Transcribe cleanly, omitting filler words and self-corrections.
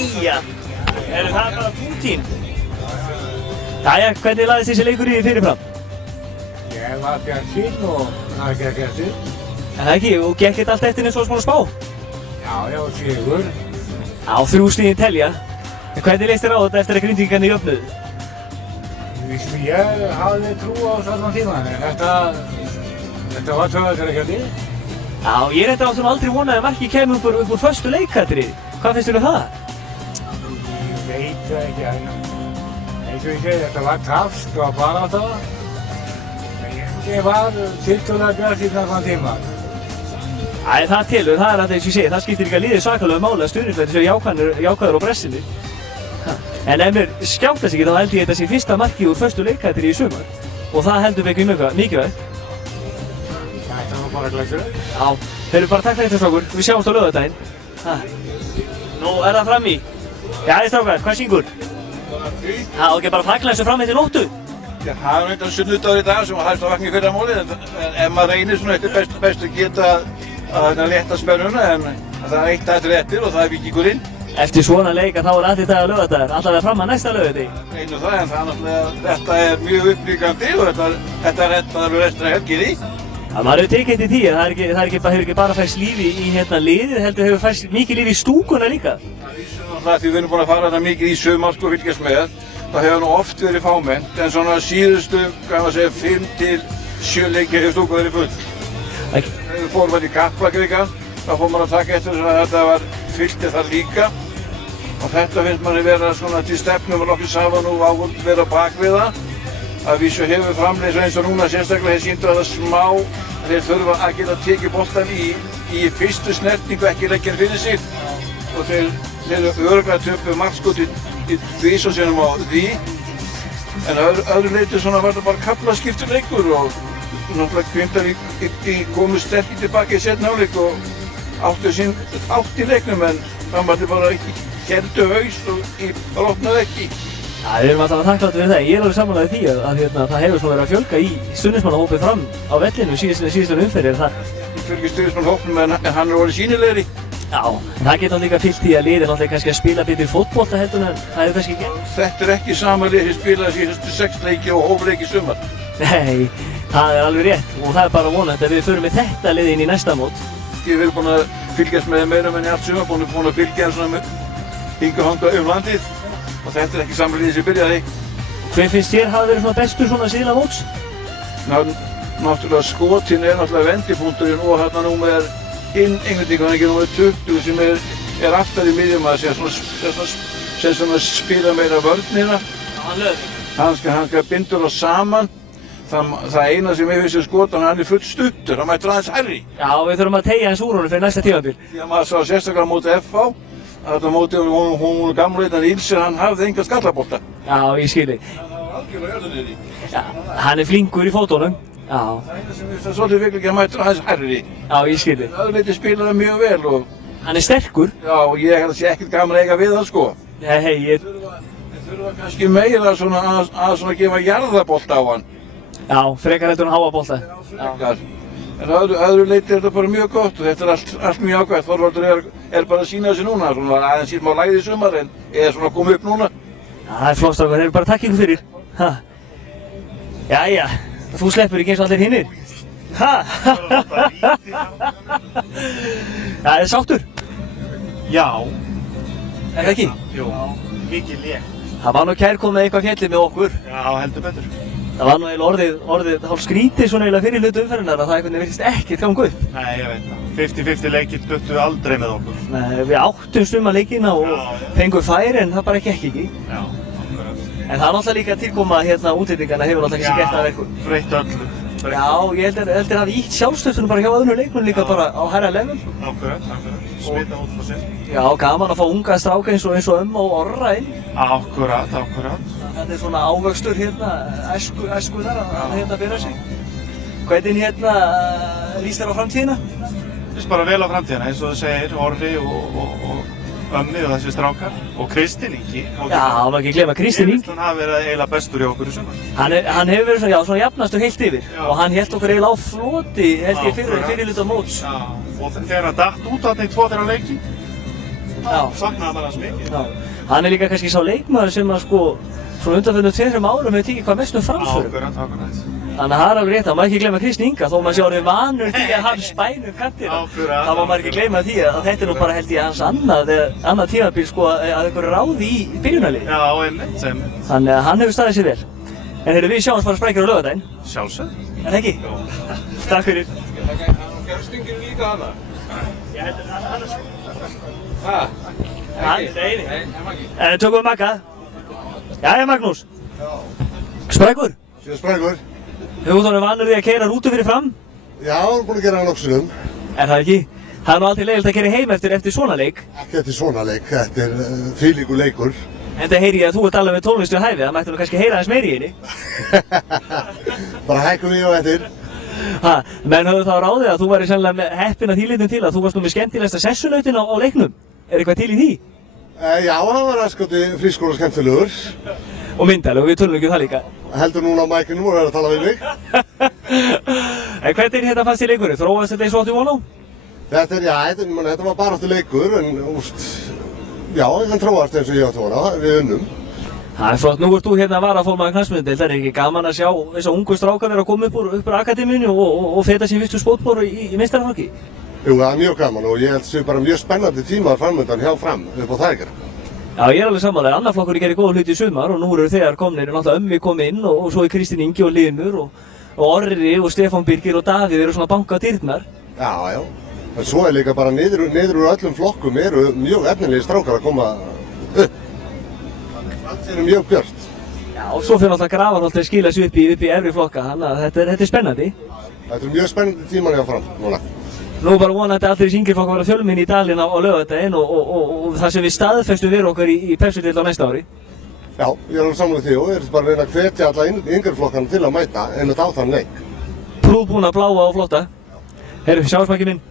Jæja, það bara Pútín. Jæja, hvernig lagðist þessi leikur í þig fyrirfram? Ég var bjartsýnn og það gekk eftir. Það ekki, og gekk þetta allt eftir eins og svona spá? Já, sigur. Já, 3 stigin telja. En hvernig leist þér á þetta eftir að Grindvíkingarnir jöfnuðu? Ég hafði trú á þarna tíma, en þetta var taugaþreyjandi. Já, ég reyndar áttum aldrei vonaði að markið kæmi upp úr föstu leikatriði. Hvað finnst þér um það? Ég veit það ekki, en eins og ég segi, þetta var tafst og barátta. Ég var tiltölulega bjartsýnn þarna tíma. Æ, það telur, það er að þess að ég segi, það skiptir ekki að liðið svakalega máli að stuðningsmenn séu jákvæðir á pressinni. En ef mér skjáttast ekki, þá held ég þetta sé fyrsta markið úr föstu leikatriði í sumar. Og það heldur mig ekki mikilvægt. Þetta var bara glæsilegt. Já, þeir eru bara takk fyrir þetta strákur, við sjáumst á laugardaginn. Nú er það fram í. Jæja strákar, hvað syngur? Já, ok, bara fagna þessu fram eftir nóttu. Já, það er eitthvað sunnudagur í dag sem var hægt að vakna í fyrramálið, en ef maður reynir svona eftir bestu geta að létta spennuna, en það er eitt eftir og það er Víkingurinn. Eftir svona leika þá er allir dagar laugardagar, allavega fram að næsta laugardegi. Einu það, en það er náttúrulega, þetta er mjög upplýkandi og þetta er alveg restina helgir í. Já, maður hefur tekið eftir því að það hefur ekki bara færst lífi í liðið, heldur hefur færst mikið lífi í stúkuna líka. Það því við erum búin að fara þarna mikið í sumar sko fylgjast með, það hefur nú oft verið fámennt, en svona síðustu, hvað maður segja, 5 til 7 leikir hefur stúkan verið full. Þegar við fórum hérna í Kaplakrika, þá fórum maður að taka eftir þess að þetta var fylltið þar líka. Og þetta finnst manni vera svona til stefnum og nokkuð saman og áhald vera bak við það. Að vísu hefur framleiðs eins og núna sérstaklega þeir sýndu að það smá þeir þurfa að geta tekið boltan í fyrstu snertningu, ekki leggja hann fyrir sig. Og þeir örugglega töpuðu markskoti í tvisvar sinnum á því. En að öðru leyti svona var það bara kaflaskiptur leikur og náttúrulega Grindavík komu sterkir tilbaka í seinni hálfleik og áttu sín þátt í leiknum, en það var bara ekki héldu haust og brotnaði ekki. Já, við erum alltaf að þakklátt við það. Ég er alveg sammálaður því að það hefur svona verið að fjölga í stuðningsmannahópið fram á vellinu síðustu umferðir. Það fjölgir stuðningsmannahópnum en hann er orðið sýnilegri. Já, það getur líka fylgt í að liðið náttúrulega kannski að spila betur fótbolta heldur en það hefur kannski gert. Þetta er ekki sama lið sem spilaði síðustu 6 leiki og hófleiki í sumar. Nei, það er alveg rétt og það er bara vonandi að við förum með þetta lið inn í næsta mót. Við erum búin að fylgjast með meira menn í allt sumar, búin að fylgja svona með hingahanga landið og þetta er ekki sama lið sem byrjaði. Hver finnst þér hafa verið svona bestur svona síðan móts? Náttúrulega skotin er náttúrulega vendipunkturinn og hérna númer Englendingur, hann er ekki númer 20 sem er aftar í miðjum að sem spila meira vörnina. Hann skal bindur það saman. Það eina sem ég finnst skotan, hann er full stuttur, hann mættur aðeins hærri. Já, við þurfum að teygja hans úr honum fyrir næsta tímabil. Því að maður sá sérstaklega á móti FH, þetta móti hún gamleitan Ílsir, hann hafði enga skallabolta. Já, ég skilji. Hann var algjörlega jörðunni. Já, hann er flinkur í fótunum. Já. Það eina sem ég finnst svolítið virklega að mættur aðeins hærri. Já, ég skilji. Það leiti spilaði mjög vel og... Hann er sterkur. Já, og ég held að sé ekkert gaman að eiga við það sko. Nei, Þeir þurfa kannski meira að gefa jarðabolta á hann. Já, frekar heldur en háa bolta. Frekar. En öðru leiti er þetta bara mjög gott og þetta er allt mjög ákvæmt. Þorvaldur er bara að sína þessi núna, svona aðeins síðan má lægði í sumar en er svona að koma upp núna. Já, það er flott strákar, þeir eru bara að takka ykkur fyrir. Jæja, þú sleppur ekki eins og allir hinnir. Það er sáttur. Já. Er það ekki? Jú, mikið létt. Það var nú kærkomið eitthvað fjallið með okkur. Já, heldur betur. Það var nú eiginlega orðið hálf skrítið svona eiginlega fyrir hlutu umferðinnar að það einhvern veginn virtist ekkert ganga upp. Nei, ég veit það. 50-50 leikir duttu aldrei með okkur. Nei, við áttumst um að leikina og fengum færi en það bara gekk ekki. Já, akkurat. En það er náttúrulega líka tilkoma útlendinganna hefur náttúrulega ekki gert það verkum. Breytt öllu. Já, ég held að það hafi ítt sjálfstöðunum bara hjá öðrum leikmönnum líka bara á hærra level. Akkurat. Smita út frá sér. Já, gaman að fá unga stráka eins og og Orra inn. Akkurat. Þetta er svona ávöxtur æskunar að byrja sig. Hvernig líst þér á framtíðina? Líst bara vel á framtíðina, eins og þú segir, Orri og Ömmi og þessi strákar. Og Kristinn Ingi. Já, má ekki glemma Kristinn Ingi. Ég finnst hann hafi verið eiginlega bestur hjá okkur í sumar. Hann hefur verið svona jafnastur heilt yfir. Og hann hélt okkur eiginlega á floti, held ég fyrir hluta móts. Já, og þegar hann datt út þarna í 2-3 leiki. Saknaði bara hans mikið. Já. Hann líka kannski sá leikmaður sem að sko, svona undanfjörnum 2-3 árum hefur tekið hvað mestum framförum. Akkurat. Þannig að það er alveg rétt, þá má ekki gleyma Kristinn Inga, þó maður sé orðið vanur því að hann spænur kantina. Þá má maður ekki gleyma því að þetta er nú bara held ég hans annað tímabil sko að einhverju ráði í byrjunarliði. Já, einmitt. Þannig að hann hefur staðið sér vel. En heyrðu, við sjáumst bara sprækjur á laugardaginn. Sjálfsögð. Er það ekki? Takk fyrir. Fjárstungin líka hana? Ég heldur það annars. Nei, Tökum við Magga. Jæja Magnús. Sprækur? Sér sprækur. Hefur þú vanur því að keyra rútu fyrir fram? Já, hann er búinn að gera hann nokkuð. Er það ekki? Það er nú alltaf leiðilegt að keyra heim eftir svona leik. Ekki eftir svona leik, þetta er þvílíkur leikur. En það heyri ég að þú ert alveg með tónlist við hæfið, það mættu nú kannski heyra aðeins meiri í henni. Bara hækkum við á eftir. Menn höfðu þá ráðið að þú væri sennilega heppinn að því litum til að þú varst nú með skemmtilegasta sessunautin á leiknum. Er eitthvað til í því? Já, hann var aðskoti frískóla skemmtilegur. Og myndaleg, við tölum ekki um það líka. Heldur núna á mækinu og er að tala við mig. En hvernig hérna fannst þér leikurinn? Þróaðist þetta eins og átti von á? Þetta var bara áttu leikur, en já, hann þróaðist eins og ég átti von á, við unnum. Það er flott, nú ert þú hérna varaformaður knattspyrnudeild, er ekki gaman að sjá þessa ungu strákar vera að koma upp úr akademíunni og feta sín fyrstu spótspor í meistaraflokki? Jú, það er mjög gaman og ég held sér bara mjög spennandi tímar framöndan hjá Fram upp á það ekki. Já, ég er alveg sammála, annar flokkur gerir góða hluti í sumar og nú eru þegar komnir, náttúrulega Ömmi kom inn og svo er Kristinn Ingi og Linur og Orri og Stefán Birgir og Davíð eru svona að banka á dyrnar. Já, en svo er líka bara niður úr öllum flokkum eru mjög efnilegir strákar að koma upp. Það er mjög björt. Já, og svo fyrir náttúrulega Grafarholt alltaf að skila sig upp í efri flokka, þannig að þetta er spennandi. Þetta er mjög spennandi tímar hjá Fram núna. Nú bara vonandi allir í yngri flokka að vera fjölmenni í dalinn á laugardaginn og það sem við staðfestum við okkur í Pepsi-deild á næsta ári. Já, ég er alveg sammála því og ég er bara að reyna að hvetja alla yngri flokkana til að mæta einmitt á þann leik. Prúðbúna, bláa og flotta. Heyrðu, sjáumst Maggi minn.